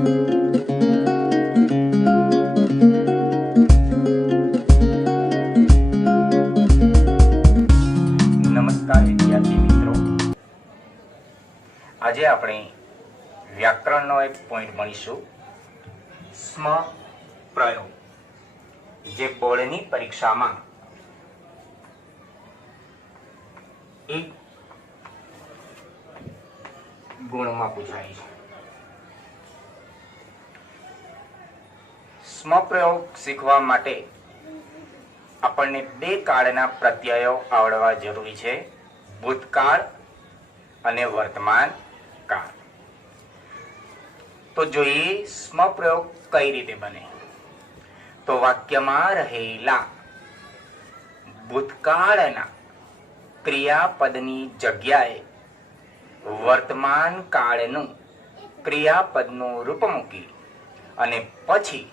નમસ્કાર વિદ્યાર્થી મિત્રો, આજે આપણે વ્યાકરણનો એક પોઈન્ટ ભણીશું, સ્મ પ્રયોગ, જે બોર્ડની પરીક્ષામાં એક ગુણમાં પૂછાય છે. સ્મ પ્રયોગ શીખવા માટે આપણને બે કાળના પ્રત્યયો આવડવા જરૂરી છે, ભૂતકાળ અને વર્તમાન કાળ. તો જોઈએ સ્મ પ્રયોગ કઈ રીતે બને. તો વાક્યમાં રહેલા ભૂતકાળના ક્રિયાપદની જગ્યાએ વર્તમાન કાળનું ક્રિયાપદનું રૂપ મૂકી અને પછી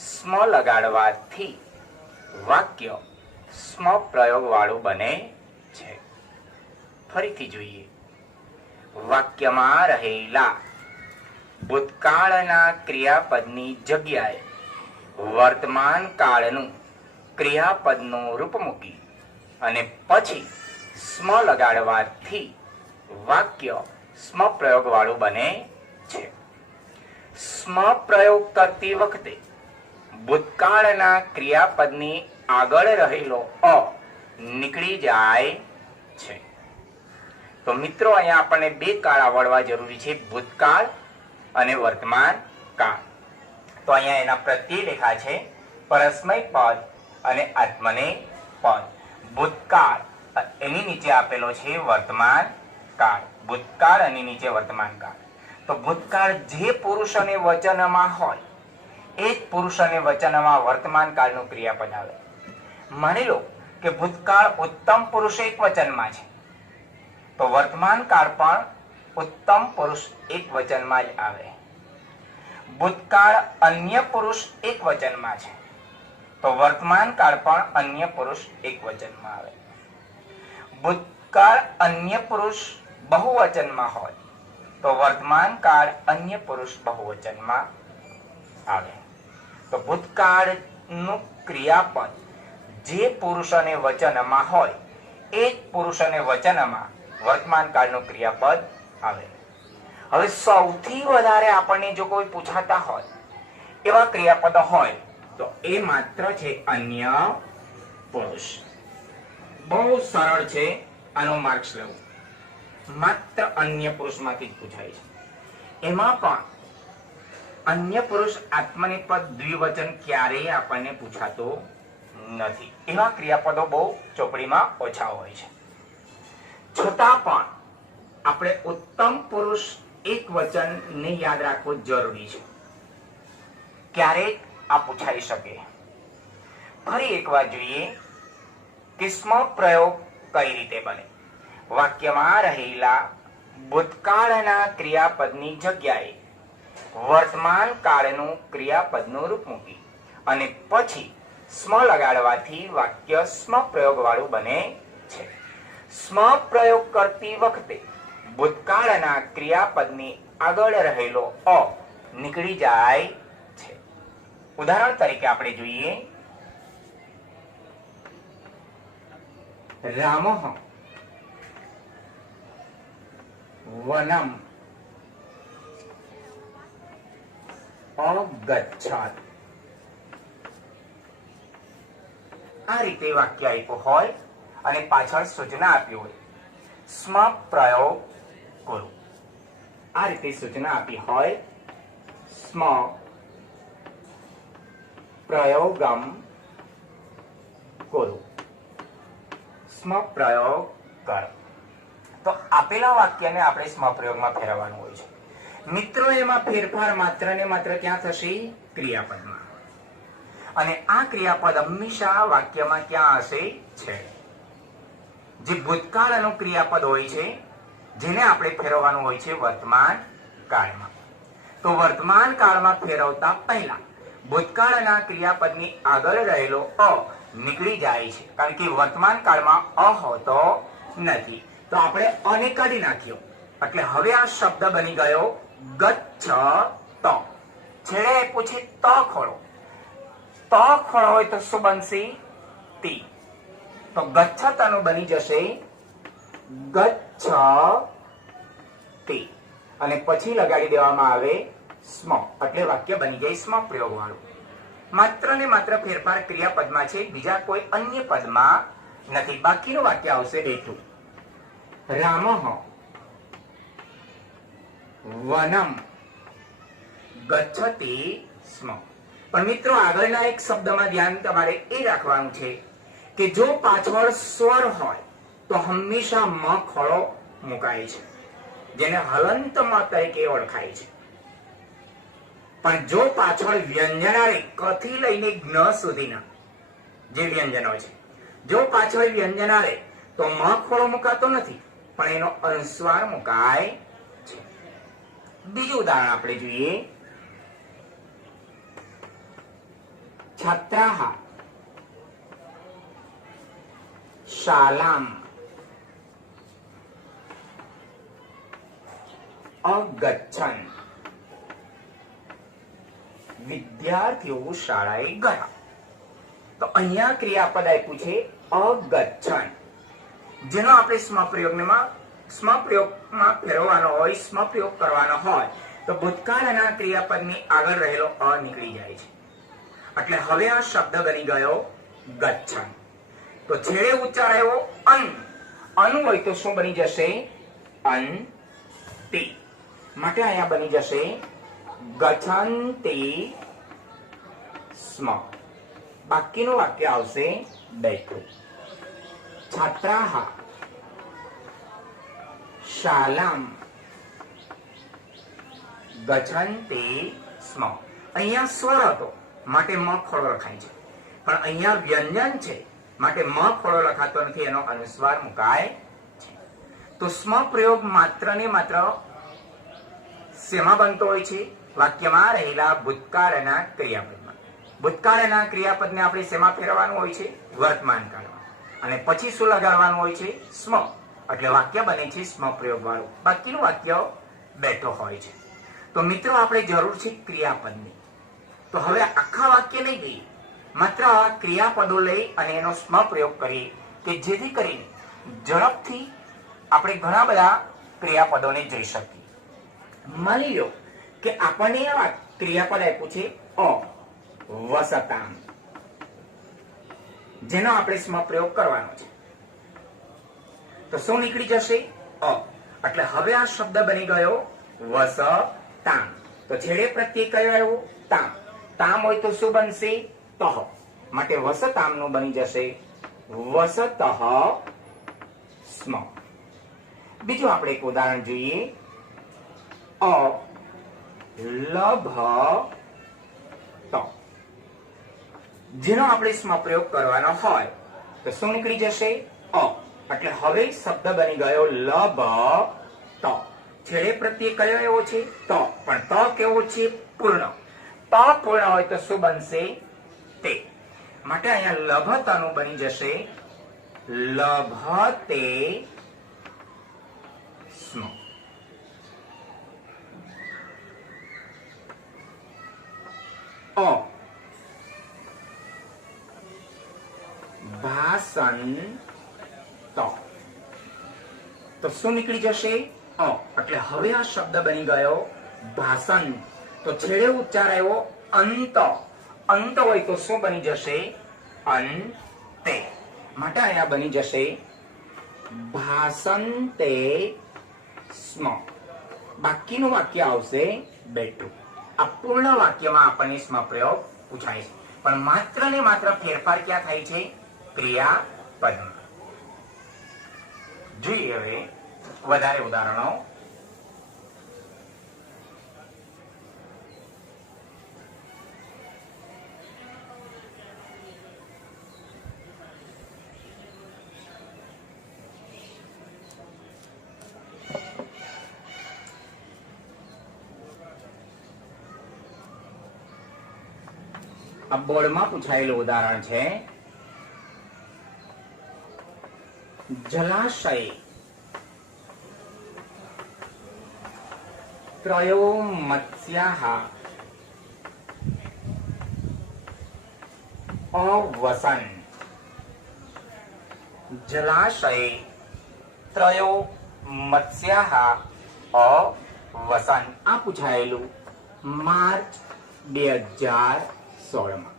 સ્મ લગાડવાથી વાક્ય સ્મ પ્રયોગ વાળું બને છે. ફરીથી જોઈએ, વાક્યમાં રહેલા ભૂતકાળના ક્રિયાપદની જગ્યાએ વર્તમાન કાળનું ક્રિયાપદનું રૂપ મૂકી અને પછી સ્મ લગાડવાથી વાક્ય સ્મ પ્રયોગ વાળું બને છે. સ્મ પ્રયોગ કરતી વખતે ભૂતકાળના ક્રિયાપદની આગળ રહેલો અ નીકળી જાય છે. તો મિત્રો, અહીંયા આપણને બે કાળ આવડવા જરૂરી છે, ભૂતકાળ અને વર્તમાન કાળ. તો અહીંયા એના પ્રત્યય લેખા છે, પરસ્મય પદ અને આત્મનેય પદ. ભૂતકાળ એની નીચે આપેલો છે વર્તમાન કાળ. ભૂતકાળ અને નીચે વર્તમાન કાળ. તો ભૂતકાળ જે પુરુષ અને વચનમાં હોય એ જ પુરુષ અને વચનમાં વર્તમાન કાળનું ક્રિયાપદ આવે. માની લો કે ભૂતકાળ ઉત્તમ પુરુષ એક વચનમાં છે, તો વર્તમાન કાળ પણ ઉત્તમ પુરુષ એક વચનમાં જ આવે. ભૂતકાળ અન્ય પુરુષ એક વચનમાં છે, તો વર્તમાન કાળ પણ અન્ય પુરુષ એક વચનમાં આવે. ભૂતકાળ અન્ય પુરુષ બહુવચનમાં હોય તો વર્તમાન કાળ અન્ય પુરુષ બહુવચનમાં આવે. તો ભૂતકાળનું ક્રિયાપદ જે પુરુષ અને વચનમાં હોય એ જ પુરુષ અને વચનમાં વર્તમાન કાળનું ક્રિયાપદ આવે. હવે સૌથી વધારે આપણને જો કોઈ પૂછાતા હોય એવા ક્રિયાપદો હોય તો એ માત્ર છે અન્ય પુરુષ. બહુ સરળ છે આનો માર્ક્સ લેવું. માત્ર અન્ય પુરુષમાંથી જ પૂછાય છે. એમાં પણ અન્ય પુરુષ આત્મનેપદ દ્વિવચન ક્યારેય આપણને પૂછાતો નથી. એવા ક્રિયાપદો બહુ ચોપડીમાં ઓછા હોય છે. છતાં પણ આપણે ઉત્તમ પુરુષ એક વચનને યાદ રાખવું જરૂરી છે, ક્યારેક આ પૂછાઈ શકે. ફરી એકવાર જોઈએ કે સ્મ પ્રયોગ કઈ રીતે બને. વાક્યમાં રહેલા ભૂતકાળના ક્રિયાપદની જગ્યાએ વર્તમાન કાળનું ક્રિયાપદનું રૂપ મૂકી અને પછી સ્મ લગાડવાથી વાક્ય સ્મ પ્રયોગ વાળું બને છે. સ્મ પ્રયોગ કરતી વખતે ભૂતકાળના ક્રિયાપદની આગળ રહેલો અ નીકળી જાય છે. ઉદાહરણ તરીકે આપણે જોઈએ, રામઃ વનમ અગચ્છાત. આ રીતે વાક્ય આપ્યું હોય અને પાછળ સૂચના આપી હોય, સ્મ પ્રયોગ કરો. આ રીતે સૂચના આપી હોય, સ્મ પ્રયોગમ કરો, સ્મ પ્રયોગ કરો. તો આપેલા વાક્યને આપણે સ્મ પ્રયોગમાં ફેરવવાનું હોય છે. મિત્રો, એમાં ફેરફાર માત્ર ને માત્ર ક્યાં થશે? ક્રિયાપદમાં. અને આ ક્રિયાપદ હંમેશા વાક્યમાં ક્યાં હશે? છે. જે ભૂતકાળનું ક્રિયાપદ હોય છે જેને આપણે ફેરવવાનું હોય છે વર્તમાન કાળમાં. તો વર્તમાન કાળમાં ફેરવતા પહેલા ભૂતકાળના ક્રિયાપદની આગળ રહેલો અ નીકળી જાય છે, કારણ કે વર્તમાન કાળમાં અ હોતો નથી. તો આપણે અને કાઢી નાખ્યો એટલે હવે આ શબ્દ બની ગયો ગચ્છત. છેડે આપ્યું છે ત ખોળો. ત ખોળો હોય તો શું બનશે? તી. તો ગચ્છતનું બની જશે ગચ્છતિ. અને પછી લગાડી દેવામાં આવે સ્મ, એટલે વાક્ય બની જાય સ્મ પ્રયોગ વાળું. માત્ર ને માત્ર ફેરફાર ક્રિયાપદમાં છે, બીજા કોઈ અન્ય પદમાં નથી. બાકીનું વાક્ય આવશે બેઠું. રામઃ વનમ ગચ્છતિ સ્મ. પણ મિત્રો આગળના એક શબ્દમાં ધ્યાન તમારે એ રાખવાનું છે કે જો પાછળ સ્વર હોય તો હંમેશા મ ખોળો મુકાય છે, જેને હલંત મ તરીકે ઓળખાય છે. પણ જો પાછળ વ્યંજન આવે, ક થી લઈને જ્ઞ સુધીના જે વ્યંજનો છે, જો પાછળ વ્યંજન આવે તો મ ખોળો મુકાતો નથી, પણ એનો અનુસ્વાર મુકાય છે. બીજું ઉદાહરણ આપણે જોઈએ. છાત્રાઃ શાલામ અગચ્છન. વિદ્યાર્થીઓ શાળાએ ગયા. તો અહીંયા ક્રિયાપદ આપ્યું છે અગચ્છન, જેનો આપણે સ્મપ્રયોગમાં ફેરવવાનો હોય, સ્મપ્રયોગ કરવાનો હોય તો ભૂતકાળના ક્રિયાપદની આગળ રહેલો અ નીકળી જાય છે. એટલે હવે આ શબ્દ બની ગયો ગચ્છન. તો છેડે ઉચ્ચાર આવ્યો અન. અન હોય તો શું બની જશે? અન તી. માટે અહીંયા બની જશે ગચ્છન્તિ સ્મ. બાકીનું વાક્ય આવશે બેઠું. છાત્રાઃ શાલામ ગચ્છન્તિ સ્મ. અહીંયા સ્વર હતો માટે મ ખોળો લખાય છે, પણ અહીંયા વ્યંજન છે માટે મ ખોળો લખાતો નથી, એનો અનુસ્વાર મુકાય છે. તો સ્મ પ્રયોગ માત્ર ને માત્ર શેમાં બનતો હોય છે? વાક્યમાં રહેલા ભૂતકાળના ક્રિયાપદમાં. ભૂતકાળના ક્રિયાપદને આપણે શેમાં ફેરવવાનું હોય છે? વર્તમાન કાળમાં. અને પછી શું લગાડવાનું હોય છે? સ્મ. એટલે વાક્ય બને છે સ્મ પ્રયોગ વાળું. બાકીનું વાક્ય બેઠો હોય છે. તો મિત્રો આપણે જરૂર છે ક્રિયાપદની. તો હવે આખા વાક્ય નહીં લઈએ, માત્ર ક્રિયાપદો લઈ અને એનો સ્મ પ્રયોગ કરીએ કે જેથી કરીને ઝડપથી આપણે ઘણા બધા ક્રિયાપદોને જોઈ શકીએ. માની લો કે આપણને આ ક્રિયાપદ આપ્યું છે વસતામ, જેનો આપણે સ્મ પ્રયોગ કરવાનો છે. તો શું નીકળી જશે? અ. એટલે હવે આ શબ્દ બની ગયો વસતામ. તો છેડે પ્રત્યય કયો આવ્યો? તામ. તામ હોય તો શું બનશે? તહ. માટે વસતામ નું બની જશે વસતઃ સ્મ. બીજું આપણે એક ઉદાહરણ જોઈએ. અલભત, જેનો આપણે સ્મ પ્રયોગ કરવાનો હોય તો શું નીકળી જશે? અ. એટલે હવે શબ્દ બની ગયો લભત. છેડે પ્રત્યય કયો એવો છે? ત. પણ ત કેવો છે? પૂર્ણ. ત પૂર્ણ હોય તો શું બનશે? તે. માટે અહીંયા લભતનું બની જશે લભતે સ્મ. ભાષંત, તો શું નીકળી જશે? એટલે હવે આ શબ્દ બની ગયો ભાષંત. તો છેડે ઉચ્ચાર આવ્યો અંત. અંત હોય તો શું બની જશે? અંતે. માટે અહીંયા બની જશે ભાષંતે સ્મ. બાકીનું વાક્ય આવશે બેઠું. આ પૂર્ણ વાક્યમાં આપણને સ્મ પ્રયોગ પૂછાય છે, પણ માત્ર ને માત્ર ફેરફાર ક્યાં થાય છે? ક્રિયાપદમાં. જોઈએ હવે વધારે ઉદાહરણો. આ બોર્ડમાં પૂછાયેલું ઉદાહરણ છે. જલાશય ત્રયો મત્સ્યાઃ અવસન. જલાશયે ત્રયો મત્સ્યાઃ અવસન. આ પૂછાયેલું માર્ચ 2016 માં.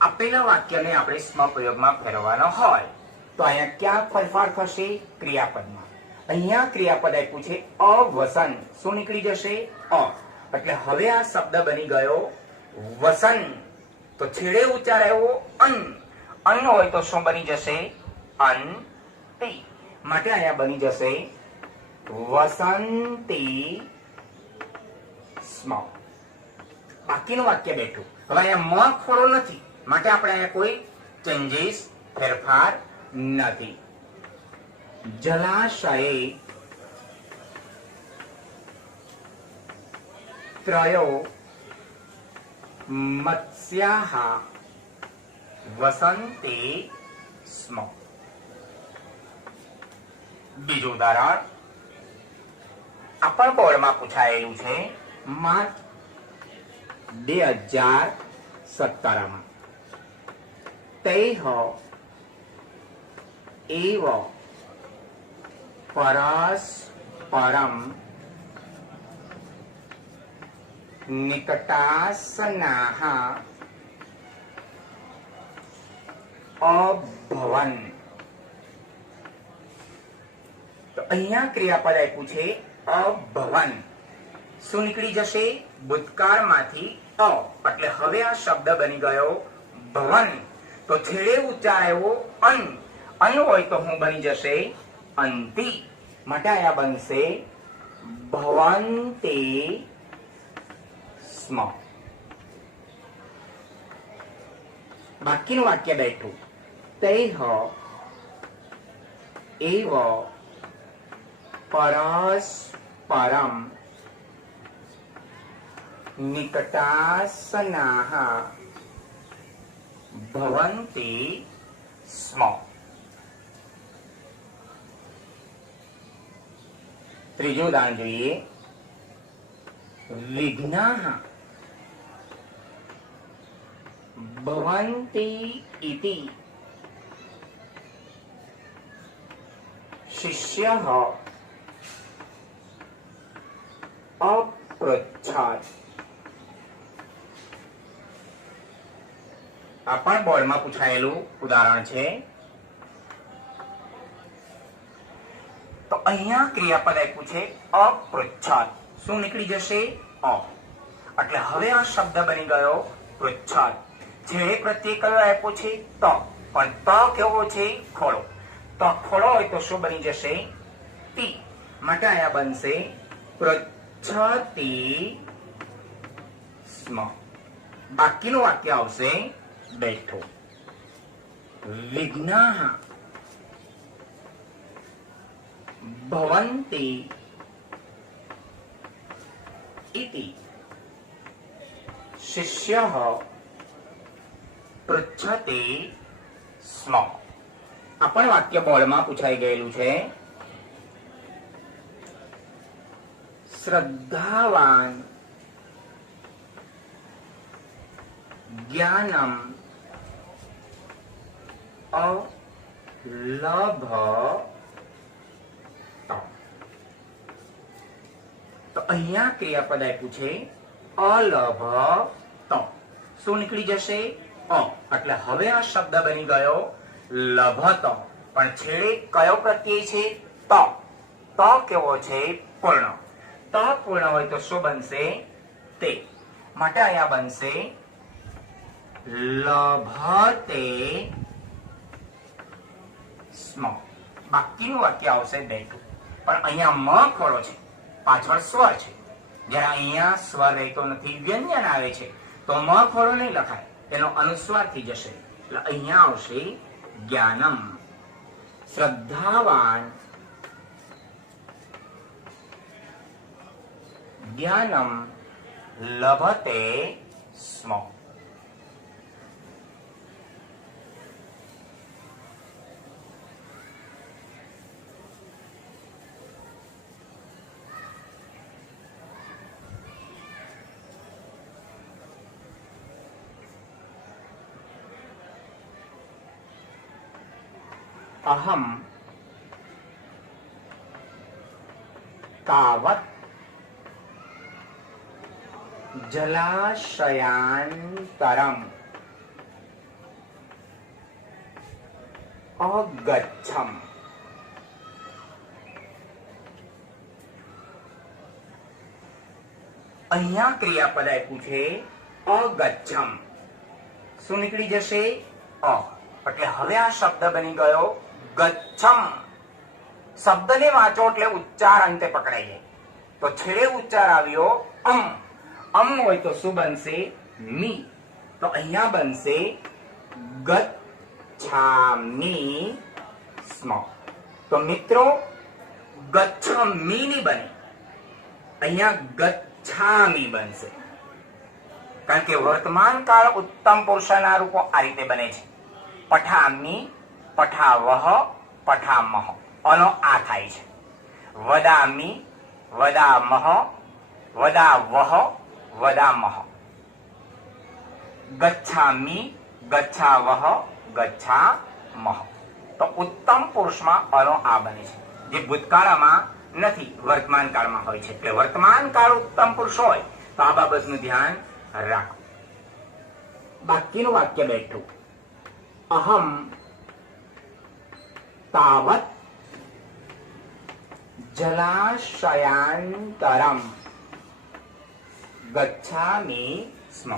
આપેલા વાક્યને આપણે સ્વપ્રયોગમાં ફેરવવાનો હોય તો અહીંયા ક્યાં ફેરફાર થશે? ક્રિયાપદમાં. અહીંયા ક્રિયાપદ આપ્યું છે અવસન. શું નીકળી જશે? અ. એટલે હવે આ શબ્દ બની ગયો વસન. તો છેડે ઉચ્ચાર આવ્યો અન. અન હોય તો શું બની જશે? અંતિ. માટે અહીંયા બની જશે વસંતી સ્મ. બાકીનું વાક્ય બેઠું. હવે અહીંયા મ ખોડો નથી માટે આપણે અહીંયા કોઈ ચેન્જીસ ફેરફાર નથી. જલાશયે ત્રયો મત્સ્યાઃ વસન્તે સ્મ. બીજું ઉદાહરણ આ પણ બોર્ડમાં પૂછાયેલું છે માર્ચ 2017 માં. તૈહ એવ પરસ્પરમ નિકટાસનાઃ અભવન. તો અહીંયા ક્રિયાપદ આપ્યું છે અભવન. શું નીકળી જશે? ભૂતકાળમાંથી અ. એટલે હવે આ શબ્દ બની ગયો ભવન. તો છેડે ઉચ્ચાર આવ્યો અન. અન હોય તો હું બની જશે અંતિ. માટે અહીંયા બનશે ભવન્તે સ્મ. બાકીનું વાક્ય બેઠું. તૈહ એવ પરસ્પરમ નિકટાસનાઃ ભવન્તિ સ્મ. ત્રીજું ઉદાહરણ જોઈએ. વિઘ્નાઃ ભવન્તિ ઇતિ શિષ્યઃ અપૃચ્છાત. આ પણ બોર્ડમાં પૂછાયેલું ઉદાહરણ છે. તો અહીંયા ક્રિયાપદ આપ્યું છે અપૃચ્છાત. શું નીકળી જશે? અ. એટલે હવે આ શબ્દ બની ગયો પૃચ્છાત. છેડે પ્રત્યય કયો આપ્યો છે? ત. પણ ત કેવો છે? ખોડો. તો ખોડો હોય તો શું બની જશે? તી. માટે અહીંયા બનશે પૃચ્છતિ સ્મ. બાકીનું વાક્ય આવશે બેઠો. વિઘ્નાઃ ભવન્તિ ઇતિ શિષ્યઃ પૃચ્છતે સ્મ. આ પણ વાક્ય બોર્ડમાં પૂછાઈ ગયેલું છે. શ્રદ્ધાવાન જ્ઞાનમ અલભત. તો અહીંયા ક્રિયાપદ આપ્યું છે અલભત. શું નીકળી જશે? અ. એટલે હવે આ શબ્દ બની ગયો લભત. પણ છેડે કયો પ્રત્યય છે? ત. ત કેવો છે? પૂર્ણ. ત પૂર્ણ હોય તો શું બનશે? તે. માટે અહીંયા બનશે લભતે સ્મ. બાકીનું વાક્ય આવશે બેઠું. પણ અહીંયા મ ખોડો છે, પાછળ સ્વર છે. જયારે અહીંયા સ્વર રહેતો નથી, વ્યંજન આવે છે તો મ ખોડો નહીં લખાય, તેનો અનુસ્વાર થઈ જશે. એટલે અહીંયા આવશે જ્ઞાનમ. શ્રદ્ધાવાન જ્ઞાનમ લભતે સ્મ. અહમ તાવત જલાશયાંતરમ અગચ્છમ. અહીંયા ક્રિયાપદ આપ્યું છે અગચ્છમ. શું નીકળી જશે? અ. એટલે હવે આ શબ્દ બની ગયો ગચ્છમ. શબ્દને વાંચો એટલે ઉચ્ચાર અંતે પકડાઈ જાય. તો છેડે ઉચ્ચાર આવ્યો અમ. અમ હોય તો શું બનશે? મી. તો અહીંયા બનશે ગચ્છામી સ્મ. તો મિત્રો ગચ્છમી ની બને, અહીંયા ગચ્છામી બનશે. કારણ કે વર્તમાન કાળ ઉત્તમ પુરુષના રૂપો આ રીતે બને છે. પઠામી, પઠાવહ, પઠામહ. અનો આ થાય છે. વદામી, વદામહ, વદાવહ, વદામહ. ગચ્છામી, ગચ્છાવહ, ગચ્છામહ. તો ઉત્તમ પુરુષમાં અનો આ બને છે, જે ભૂતકાળમાં નથી, વર્તમાન કાળમાં હોય છે. એટલે વર્તમાન કાળ ઉત્તમ પુરુષ હોય તો આ બાબતનું ધ્યાન રાખો. બાકીનું વાક્ય બેઠું. અહમ તાવત જલાશયાંતરમ ગચ્છામિ સ્મ.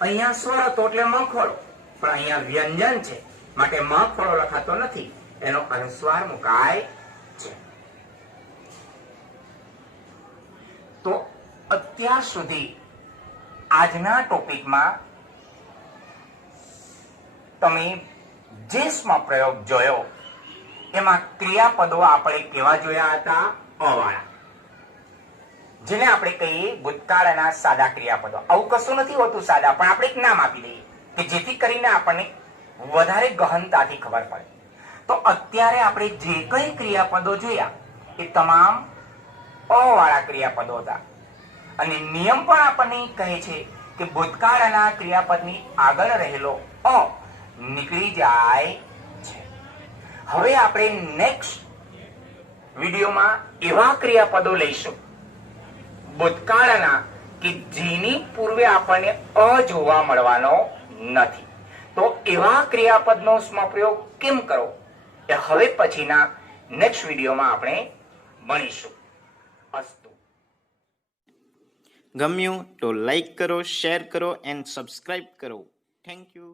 અહીંયા સ્વર હતો એટલે મ ખોલો, પણ અહીંયા વ્યંજન છે માટે મ ખોલો લખાતો નથી, એનો અનુસ્વાર મુકાય છે. તો અત્યાર સુધી આજના ટોપિકમાં તમે જે સ્મ પ્રયોગ જોયો એમાં ક્રિયાપદો આપણે કેવા જોયા હતા? અવાળા, જેને આપણે કહીએ ભૂતકાળના સાદા ક્રિયાપદો. આવું કશું નથી હોતું સાદા, પણ આપણે એક નામ આપી દઈએ કે જેથી કરીને આપણને વધારે ગહનતાથી ખબર પડે. તો અત્યારે આપણે જે કઈ ક્રિયાપદો જોયા એ તમામ અવાળા ક્રિયાપદો હતા. અને નિયમ પણ આપણને કહે છે કે ભૂતકાળના ક્રિયાપદની આગળ રહેલો અ નીકળી જાય છે. હવે આપણે નેક્સ્ટ વિડીયોમાં એવા ક્રિયાપદો લઈશું ભૂતકાળના કે જેની પૂર્વે આપણને અ જોવા મળવાનો નથી. તો એવા ક્રિયાપદનો સ્મપ્રયોગ કેમ કરવો એ હવે પછીના નેક્સ્ટ વિડીયોમાં આપણે ભણીશું. અસ્તુ. ગમ્યું તો લાઈક કરો, શેર કરો એન્ડ સબસ્ક્રાઇબ કરો. Thank you.